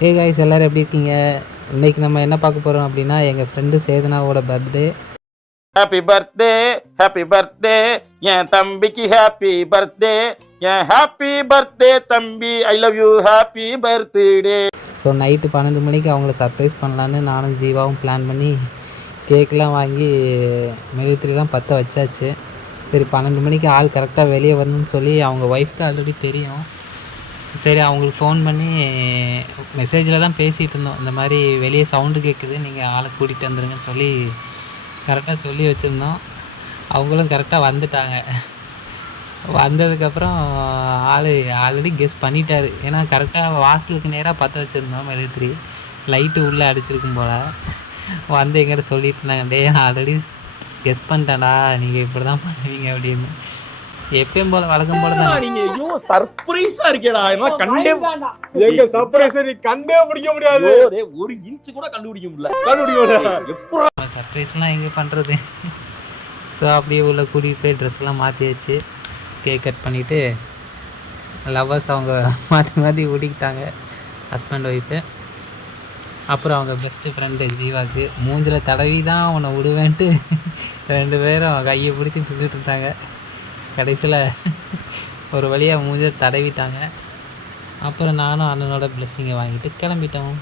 Hey guys, எல்லோரும் எப்படி இருக்கீங்க? இன்றைக்கி நம்ம என்ன பார்க்க போகிறோம் அப்படின்னா, எங்கள் ஃப்ரெண்டு சேதனாவோட birthday. Happy birthday, happy birthday, என் தம்பிக்கு ஹாப்பி பர்த்டே, என் ஹாப்பி பர்த்டே தம்பி, I love you, happy birthday. So night 12 மணிக்கு அவங்கள சர்ப்ரைஸ் பண்ணலான்னு நானும் ஜீவாவும் பிளான் பண்ணி கேக்கெலாம் வாங்கி மெழுகுத்திரிலாம் பற்ற வச்சாச்சு. சரி, 12 மணிக்கு ஆள் கரெக்டாக வெளியே வரணும்னு சொல்லி அவங்க ஒய்ஃப்க்கு ஆல்ரெடி தெரியும். சரி, அவங்களுக்கு ஃபோன் பண்ணி மெசேஜில் தான் பேசிகிட்டு இருந்தோம். இந்த மாதிரி வெளியே சவுண்டு கேட்குது, நீங்கள் ஆளை கூட்டிகிட்டு வந்துடுங்கன்னு சொல்லி கரெக்டாக சொல்லி வச்சுருந்தோம். அவங்களும் கரெக்டாக வந்துட்டாங்க. வந்ததுக்கப்புறம் ஆள் ஆல்ரெடி கெஸ் பண்ணிட்டார். ஏன்னா கரெக்டாக வாசலுக்கு நேராக பற்ற வச்சுருந்தோம் மெழுகுத்திரி. லைட்டு உள்ளே அடிச்சிருக்கும் போல். வந்து எங்கிட்ட சொல்லிட்டு இருந்தாங்க, டே ஆல்ரெடி கெஸ் பண்ணிட்டேன்டா, நீங்கள் இப்படி தான் பண்ணுவீங்க அப்படின்னு. எப்பயும் போல வழக்கம் போல தான். நீங்க ஐயோ சர்ப்ரைஸா இருக்கேடா. என்னால கண்டே எங்க சர்ப்ரைஸ் நீ கண்டே பிடிக்க முடியாது. ஒரு இன்ச் கூட கண்டுபிடிக்க முடியல. எப்போ சர்ப்ரைஸ்லாம் எங்கே பண்ணுறது? ஸோ அப்படியே உள்ள கூட்டிகிட்டு போய் ட்ரெஸ்லாம் மாற்றியாச்சு. கேக் கட் பண்ணிவிட்டு லவ்வர்ஸ் அவங்க மாற்றி மாற்றி ஓடிக்கிட்டாங்க, ஹஸ்பண்ட் ஒய்ஃபு. அப்புறம் அவங்க பெஸ்ட்டு ஃப்ரெண்டு ஜீவாவுக்கு மூஞ்சில் தடவி தான் உன்னை விடுவேன்ட்டு 2 பேரும் கையை பிடிச்சி நின்றுட்டு இருந்தாங்க. கடைசியில் ஒரு வழியாக மூஞ்சில் தடவிட்டாங்க. அப்புறம் நானும் அண்ணனோட பிளெஸ்ஸிங்கை வாங்கிட்டு கிளம்பிட்டோம்.